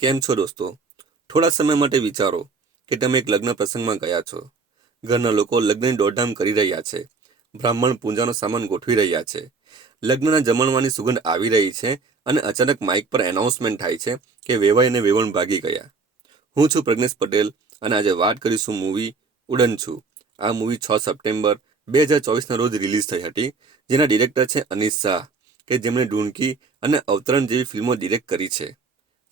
કેમ છો દોસ્તો? થોડા સમય માટે વિચારો કે તમે એક લગ્ન પ્રસંગમાં ગયા છો. ઘરના લોકો લગ્નની દોડધામ કરી રહ્યા છે. બ્રાહ્મણ પૂજાનો સામાન ગોઠવી રહ્યા છે. લગ્નના જમણવાની સુગંધ આવી રહી છે અને અચાનક માઇક પર એનાઉન્સમેન્ટ થાય છે કે વેવાઈ અને વેવણ ભાગી ગયા. હું છું પ્રજ્ઞેશ પટેલ અને આજે વાત કરીશું મૂવી ઉડન છું. આ મૂવી 6 સપ્ટેમ્બર 2024ના રોજ રિલીઝ થઈ હતી, જેના ડિરેક્ટર છે અનીસ શાહ, કે જેમણે ઢૂંઢકી અને અવતરણ જેવી ફિલ્મો ડિરેક્ટ કરી છે.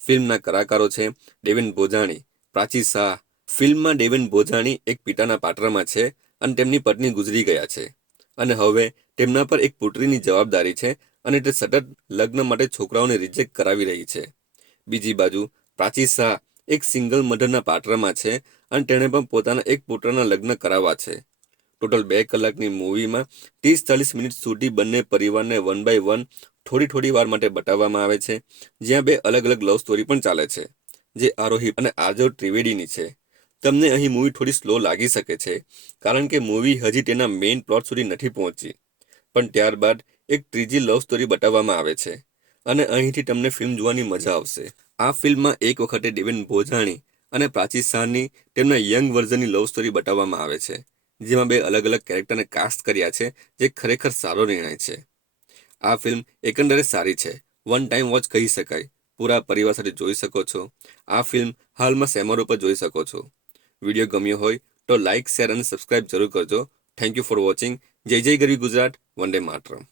ફિલ્મના કલાકારો છે દેવેન ભોજાણી, પ્રાચી શાહ. ફિલ્મમાં દેવેન ભોજાણી એક પિતાના પાત્રમાં છે અને તેમની પત્ની ગુજરી ગયા છે અને હવે તેમના પર એક પુત્રીની જવાબદારી છે અને તે સતત લગ્ન માટે છોકરાઓને રિજેક્ટ કરાવી રહી છે. બીજી બાજુ પ્રાચી શાહ એક સિંગલ મધરના પાત્રમાં છે અને તેણે પણ પોતાના એક પુત્રના લગ્ન કરાવવા છે. ટોટલ 2 કલાકની મૂવીમાં 30-40 મિનિટ સુધી બંને પરિવારને વન બાય વન થોડી વાર માટે બતાવવામાં આવે છે, જ્યાં 2 અલગ અલગ લવ સ્ટોરી પણ ચાલે છે, જે આરોહી અને આજો ત્રિવેદીની છે. તમને અહીં મૂવી થોડી સ્લો લાગી શકે છે કારણ કે મૂવી હજી તેના મેઇન પ્લોટ સુધી નથી પહોંચી, પણ ત્યારબાદ એક ત્રીજી લવ સ્ટોરી બતાવવામાં આવે છે અને અહીંથી તમને ફિલ્મ જોવાની મજા આવશે. આ ફિલ્મમાં એક વખતે દેવેન ભોજાણી અને પ્રાચી શાહની તેમના યંગ વર્ઝનની લવ સ્ટોરી બતાવવામાં આવે છે, જેમાં 2 અલગ અલગ કેરેક્ટરને કાસ્ટ કર્યા છે, જે ખરેખર સારો નિર્ણય છે. આ ફિલ્મ એકંદરે સારી છે, વન ટાઈમ વોચ કહી શકાય. પૂરા પરિવાર સાથે જોઈ શકો છો. આ ફિલ્મ હાલમાં સેમરો પર જોઈ શકો છો. વિડીયો ગમ્યો હોય તો લાઇક, શેર અને સબસ્ક્રાઇબ જરૂર કરજો. Thank you for watching. જય જય ગરવી ગુજરાત. વંદે માતરમ.